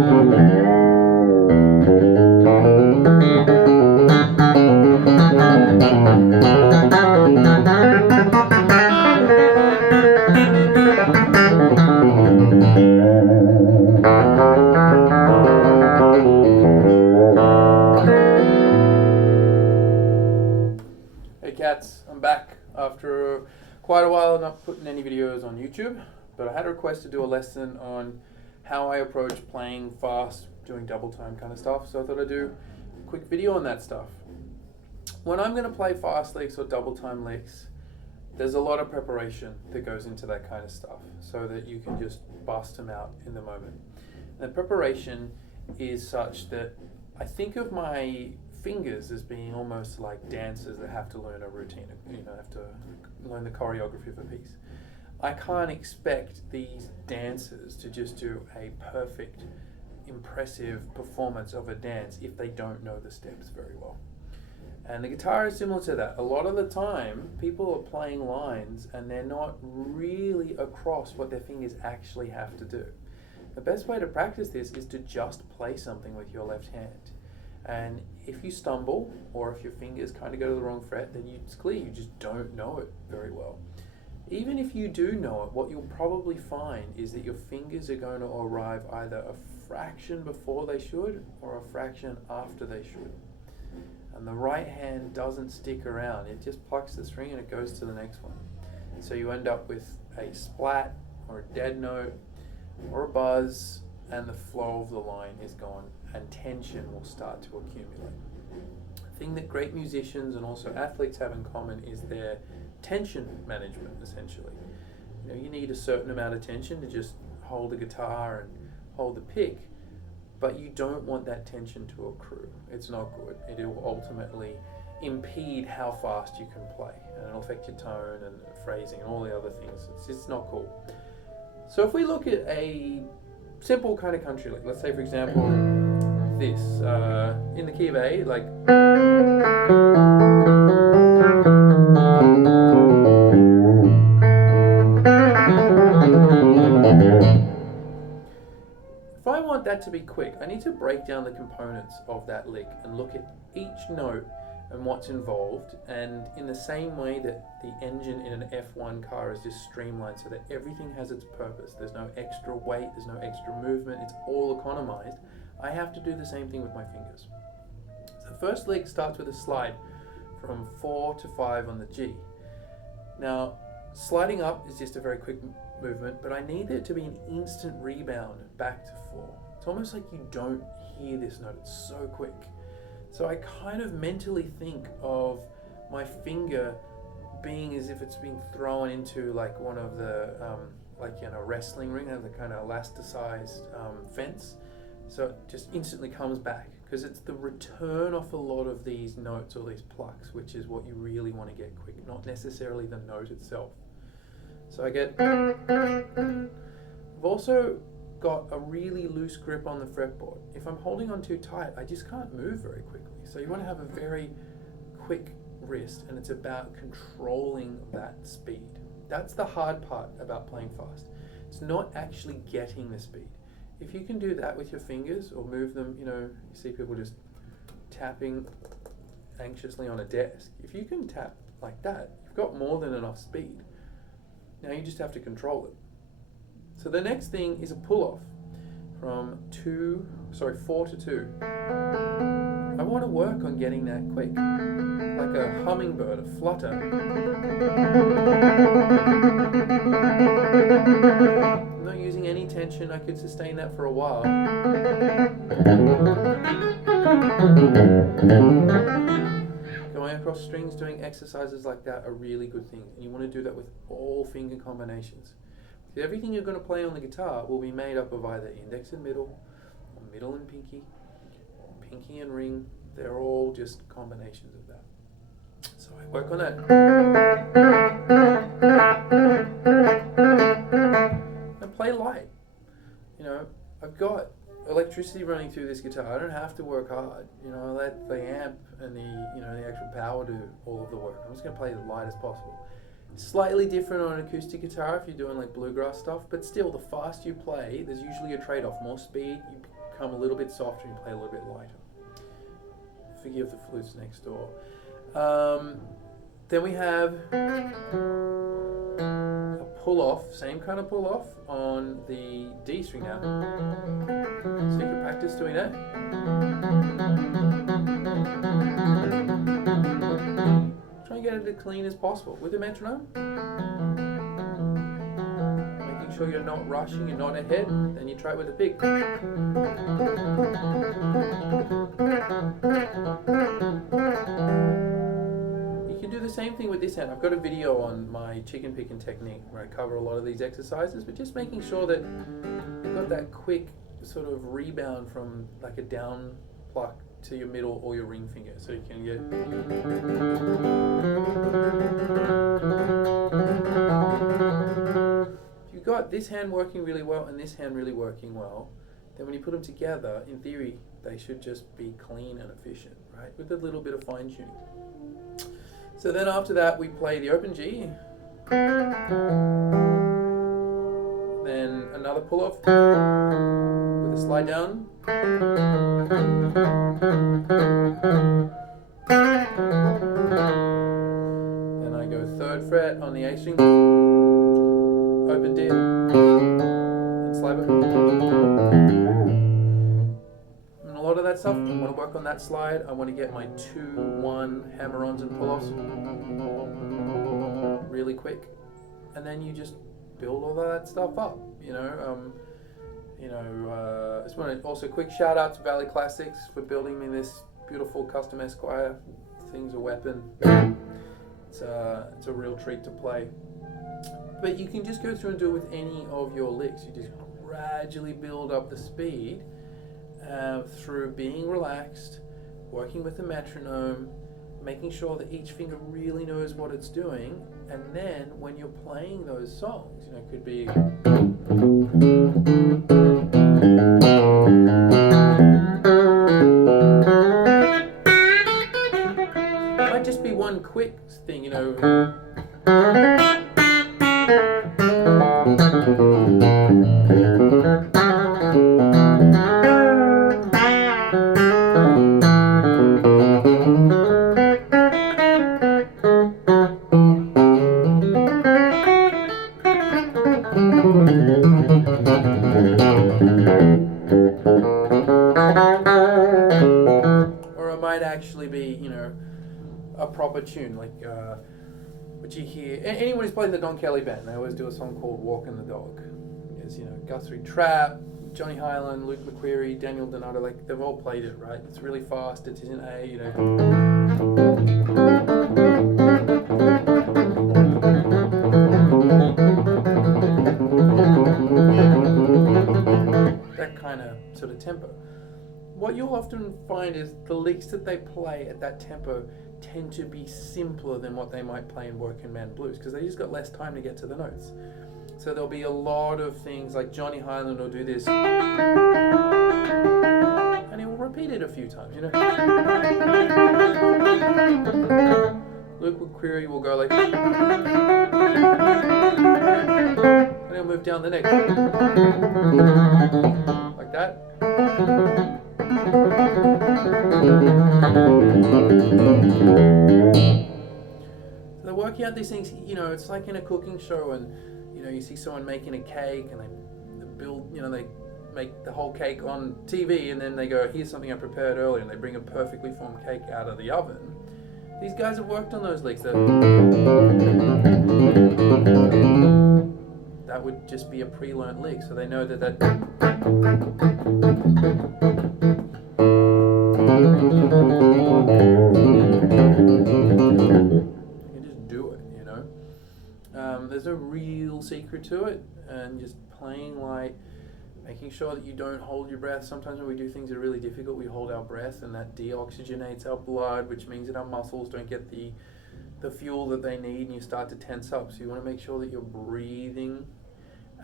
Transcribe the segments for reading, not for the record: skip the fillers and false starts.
Hey cats, I'm back after quite a while not putting any videos on YouTube, but I had a request to do a lesson on how I approach playing fast, doing double time kind of stuff, so I thought I'd do a quick video on that stuff. When I'm going to play fast licks or double time licks, there's a lot of preparation that goes into that kind of stuff so that you can just bust them out in the moment. And the preparation is such that I think of my fingers as being almost like dancers that have to learn a routine, have to learn the choreography of a piece. I can't expect these dancers to just do a perfect, impressive performance of a dance if they don't know the steps very well. And the guitar is similar to that. A lot of the time, people are playing lines and they're not really across what their fingers actually have to do. The best way to practice this is to just play something with your left hand. And if you stumble, or if your fingers kind of go to the wrong fret, then it's clear you just don't know it very well. Even if you do know it, what you'll probably find is that your fingers are going to arrive either a fraction before they should, or a fraction after they should. And the right hand doesn't stick around, it just plucks the string and it goes to the next one. So you end up with a splat, or a dead note, or a buzz, and the flow of the line is gone, and tension will start to accumulate. The thing that great musicians and also athletes have in common is their tension management, essentially. You need a certain amount of tension to just hold the guitar and hold the pick, but you don't want that tension to accrue. It's not good. It will ultimately impede how fast you can play, and it'll affect your tone and phrasing and all the other things. It's just not cool. So if we look at a simple kind of country lick, let's say for example this, in the key of A, like if I want that to be quick, I need to break down the components of that lick and look at each note and what's involved, and in the same way that the engine in an F1 car is just streamlined so that everything has its purpose. There's no extra weight, there's no extra movement, it's all economized. I have to do the same thing with my fingers. So the first lick starts with a slide from 4 to 5 on the G. Now, sliding up is just a very quick movement, but I need there to be an instant rebound back to 4. It's almost like you don't hear this note, it's so quick. So I kind of mentally think of my finger being as if it's being thrown into like one of the, wrestling ring, the kind of elasticized fence. So it just instantly comes back, because it's the return off a lot of these notes or these plucks, which is what you really want to get quick, not necessarily the note itself. So I get, I've also got a really loose grip on the fretboard. If I'm holding on too tight, I just can't move very quickly. So you want to have a very quick wrist, and it's about controlling that speed. That's the hard part about playing fast. It's not actually getting the speed. If you can do that with your fingers, or move them, you see people just tapping anxiously on a desk. If you can tap like that, you've got more than enough speed. Now you just have to control it. So the next thing is a pull-off from 4 to 2. I want to work on getting that quick, like a hummingbird, a flutter. I'm not using any tension, I could sustain that for a while. Going across strings, doing exercises like that are really good things, and you want to do that with all finger combinations. Everything you're going to play on the guitar will be made up of either index and middle, or middle and pinky, pinky and ring. They're all just combinations of that. So I work on that. And play light. I've got electricity running through this guitar. I don't have to work hard. I let the amp and the actual power do all of the work. I'm just going to play as light as possible. Slightly different on an acoustic guitar if you're doing like bluegrass stuff, but still, the faster you play, there's usually a trade-off. More speed, you become a little bit softer and you play a little bit lighter. Forgive the flutes next door. Then we have a pull off, same kind of pull off on the D string now. So you can practice doing that. Try and get it as clean as possible with a metronome. Making sure you're not rushing, you're not ahead. Then you try it with a pick. You can do the same thing with this hand. I've got a video on my chicken picking technique where I cover a lot of these exercises, but just making sure that you've got that quick sort of rebound from like a down pluck to your middle or your ring finger, so you can get. If you've got this hand working really well and this hand really working well, then when you put them together, in theory, they should just be clean and efficient, right? With a little bit of fine tuning. So then after that, we play the open G, then another pull off with a slide down. Then I go 3rd fret on the A string, open D, and slide back. And a lot of that stuff, I want to work on that slide. I want to get my 2-1 hammer-ons and pull-offs really quick, and then you just build all of that stuff up. Just want to also quick shout out to Valley Classics for building me this beautiful custom Esquire. Thing's a weapon. It's a real treat to play. But you can just go through and do it with any of your licks. You just gradually build up the speed through being relaxed, working with the metronome, making sure that each finger really knows what it's doing, and then when you're playing those songs, it could be it might just be one quick thing, or it might actually be, a proper tune, like which you hear. Anyone who's played in the Don Kelly band, they always do a song called "Walking the Dog." It's Guthrie Trapp, Johnny Hyland, Luke McQuarrie, Daniel Donato, like they've all played it, right? It's really fast. It's in A, that kind of sort of tempo. What you'll often find is the licks that they play at that tempo tend to be simpler than what they might play in working man blues, because they just got less time to get to the notes. So there'll be a lot of things like Johnny Hyland will do this, and he will repeat it a few times, Luke McQuarrie will go like, and he'll move down the neck, like that. So they're working out these things, it's like in a cooking show, and you see someone making a cake and they build, they make the whole cake on TV, and then they go, here's something I prepared earlier, and they bring a perfectly formed cake out of the oven. These guys have worked on those licks. That would just be a pre-learned lick, so they know that you can just do it, there's a real secret to it, and just playing light, making sure that you don't hold your breath. Sometimes when we do things that are really difficult, we hold our breath, and that deoxygenates our blood, which means that our muscles don't get the fuel that they need, and you start to tense up. So you want to make sure that you're breathing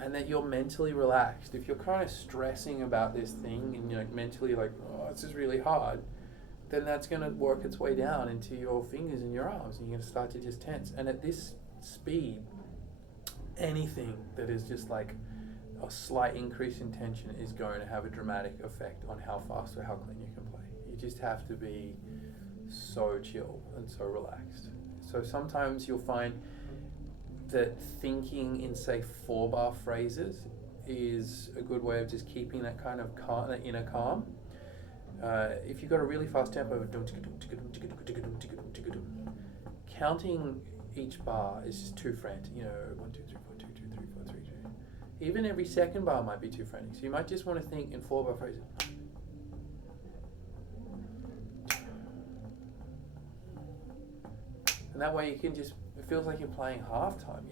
and that you're mentally relaxed. If you're kind of stressing about this thing and you're mentally like, oh, this is really hard, then that's going to work its way down into your fingers and your arms, and you're going to start to just tense. And at this speed, anything that is just like a slight increase in tension is going to have a dramatic effect on how fast or how clean you can play. You just have to be so chill and so relaxed. So sometimes you'll find that thinking in, say, 4-bar phrases is a good way of just keeping that kind of that inner calm. If you've got a really fast tempo, counting each bar is just too frantic. 1, 2, 3, 4, 2, 2, 3, 4, 3, 2. Even every second bar might be too frantic. So you might just want to think in 4-bar phrases. And that way you can just, it feels like you're playing halftime,